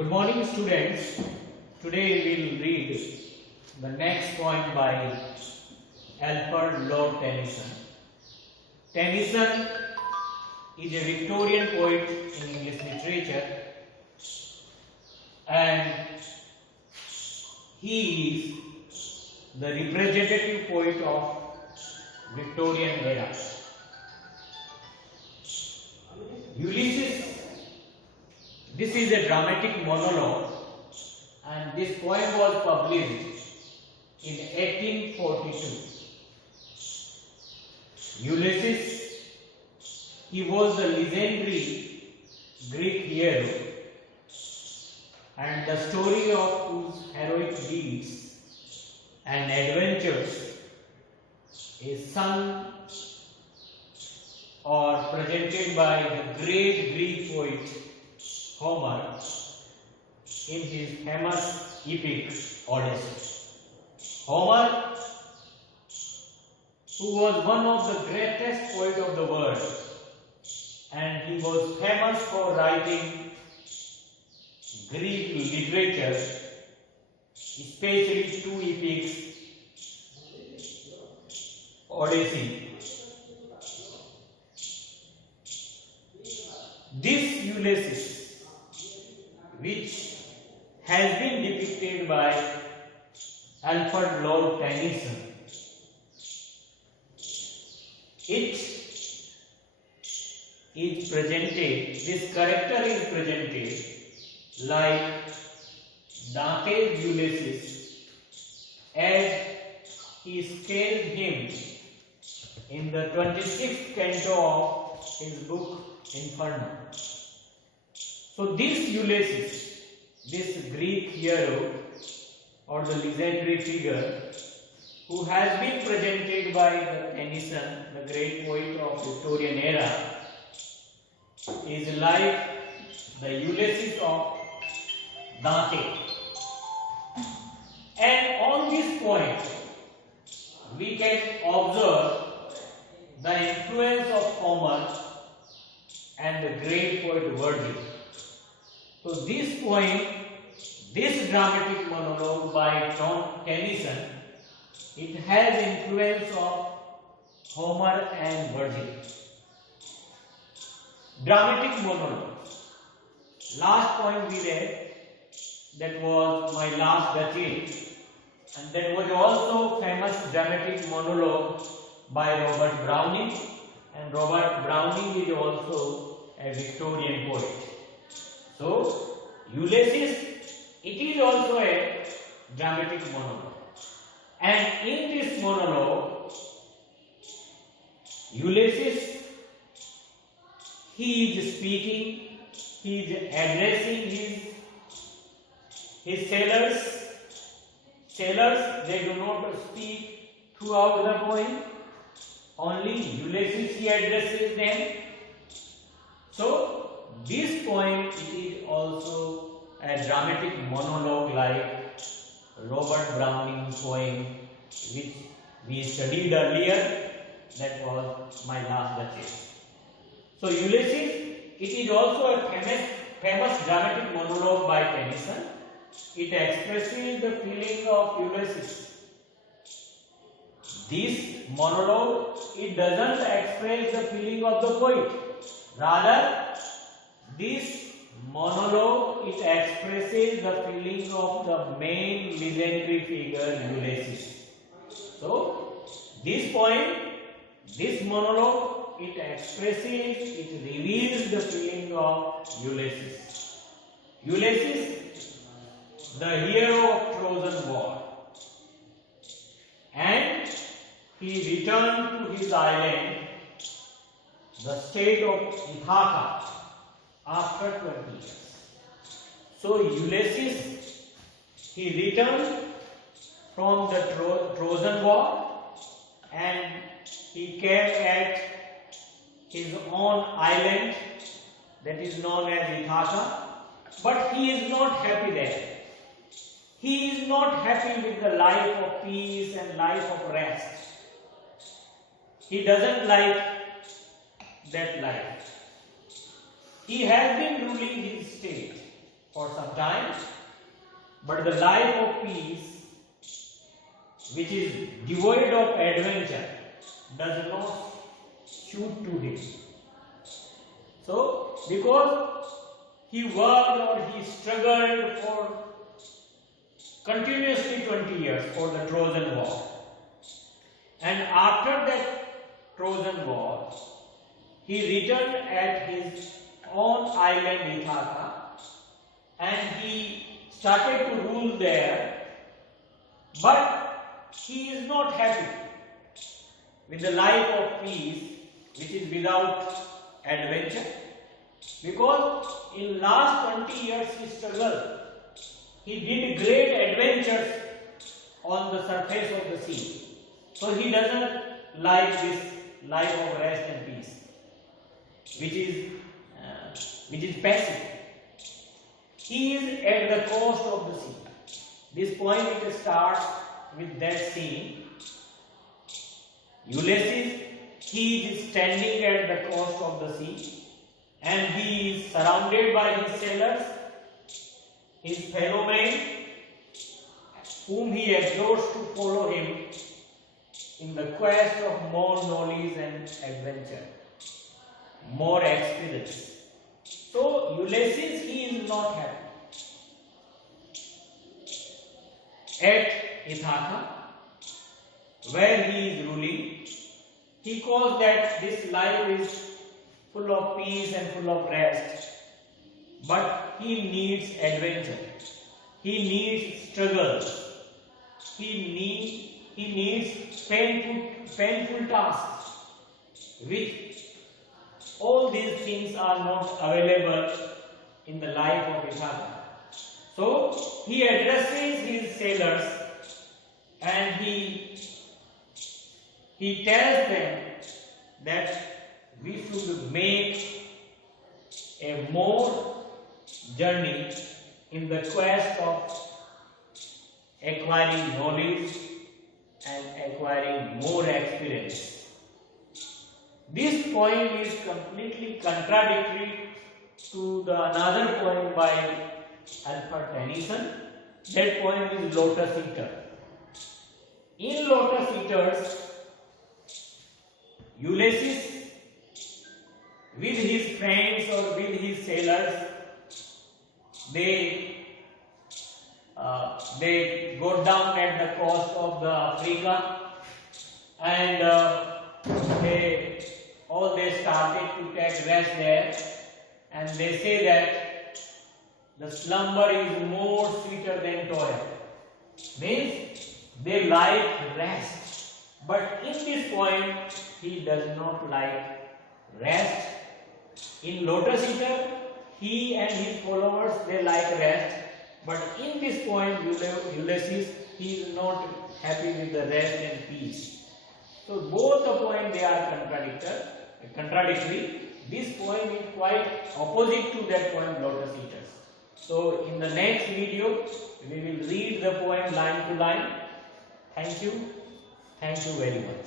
Good morning, students. Today we will read the next poem by Alfred Lord Tennyson. Tennyson is a Victorian poet in English literature, and he is the representative poet of Victorian era. Ulysses. This is a dramatic monologue, and this poem was published in 1842. Ulysses, he was a legendary Greek hero, and the story of whose heroic deeds and adventures is sung or presented by the great Greek poet Homer in his famous epic Odyssey. Homer, who was one of the greatest poets of the world, and he was famous for writing Greek literature, especially two epics, Odyssey. This Ulysses, which has been depicted by Alfred Lord Tennyson, it is presented, this character is presented like Dante's Ulysses as he scaled him in the 26th canto of his book Inferno. So this Ulysses, this Greek hero or the legendary figure who has been presented by Tennyson, the great poet of Victorian era, is like the Ulysses of Dante. And on this point, we can observe the influence of Homer and the great poet Virgil. So this poem, this dramatic monologue by John Tennyson, it has influence of Homer and Virgil. Dramatic monologue. Last poem we read, that was My Last Duchess, and that was also famous dramatic monologue by Robert Browning, and Robert Browning is also a Victorian poet. So, Ulysses, it is also a dramatic monologue. And in this monologue, Ulysses, he is speaking, he is addressing his sailors. Sailors, they do not speak throughout the poem. Only Ulysses, he addresses them. So, this poem, it is also a dramatic monologue like Robert Browning's poem, which we studied earlier, that was My Last Duchess. So Ulysses, it is also a famous dramatic monologue by Tennyson. It expresses the feeling of Ulysses. This monologue, it doesn't express the feeling of the poet. Rather, this monologue, it expresses the feeling of the main legendary figure Ulysses. So, this poem, this monologue, it expresses, it reveals the feeling of Ulysses. Ulysses, the hero of Trojan War. And he returned to his island, the state of Ithaca, after 20 years. So Ulysses, he returned from the Trojan War, and he came at his own island that is known as Ithaca, but he is not happy there. He is not happy with the life of peace and life of rest. He doesn't like that life. He has been ruling his state for some time, but the life of peace, which is devoid of adventure, does not suit to him. So, because he worked or he struggled for continuously 20 years for the Trojan War, and after that Trojan War, he returned at his own island Ithaca, and he started to rule there, but he is not happy with the life of peace, which is without adventure, because in last 20 years he struggled. He did great adventures on the surface of the sea. So he doesn't like this life of rest and peace, which is passive. He is at the coast of the sea. This point it starts with that scene. Ulysses, he is standing at the coast of the sea, and he is surrounded by his sailors, his fellow men, whom he exhorts to follow him in the quest of more knowledge and adventure, more experience. So Ulysses, he is not happy. At Ithaca, where he is ruling, he calls that this life is full of peace and full of rest, but he needs adventure, he needs struggle, he needs painful tasks, which all these things are not available in the life of Ithaca. So he addresses his sailors, and he tells them that we should make a more journey in the quest of acquiring knowledge and acquiring more experience. This point is completely contradictory to the another point by Alfred Tennyson. That point is Lotus Eater. In Lotus Eaters, Ulysses with his friends or with his sailors, they go down at the coast of the Africa, and they started to take rest there, and they say that the slumber is more sweeter than toil. Means they like rest, but in this point he does not like rest. In Lotus Eater, he and his followers, they like rest, but in this point Ulysses, he is not happy with the rest and peace. So both the points, they are contradictory. This point is quite opposite to that point Lotus Eaters. So in the next video we will read the poem line to line. Thank you very much.